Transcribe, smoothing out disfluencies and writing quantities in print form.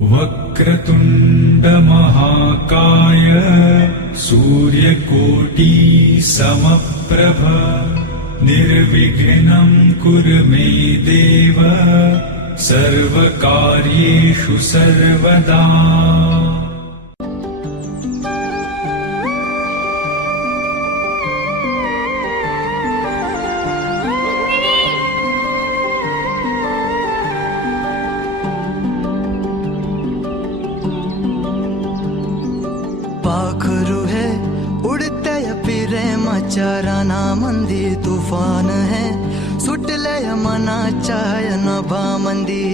वक्रतुंड महाकाय सूर्यकोटि समप्रभ निर्विघ्नं कुरु मे देव सर्वकार्येषु सर्वदा। पाखरू है उड़ते फिरे मचाराना मंदी तूफान है सुटले मना चाय नभा मंदी।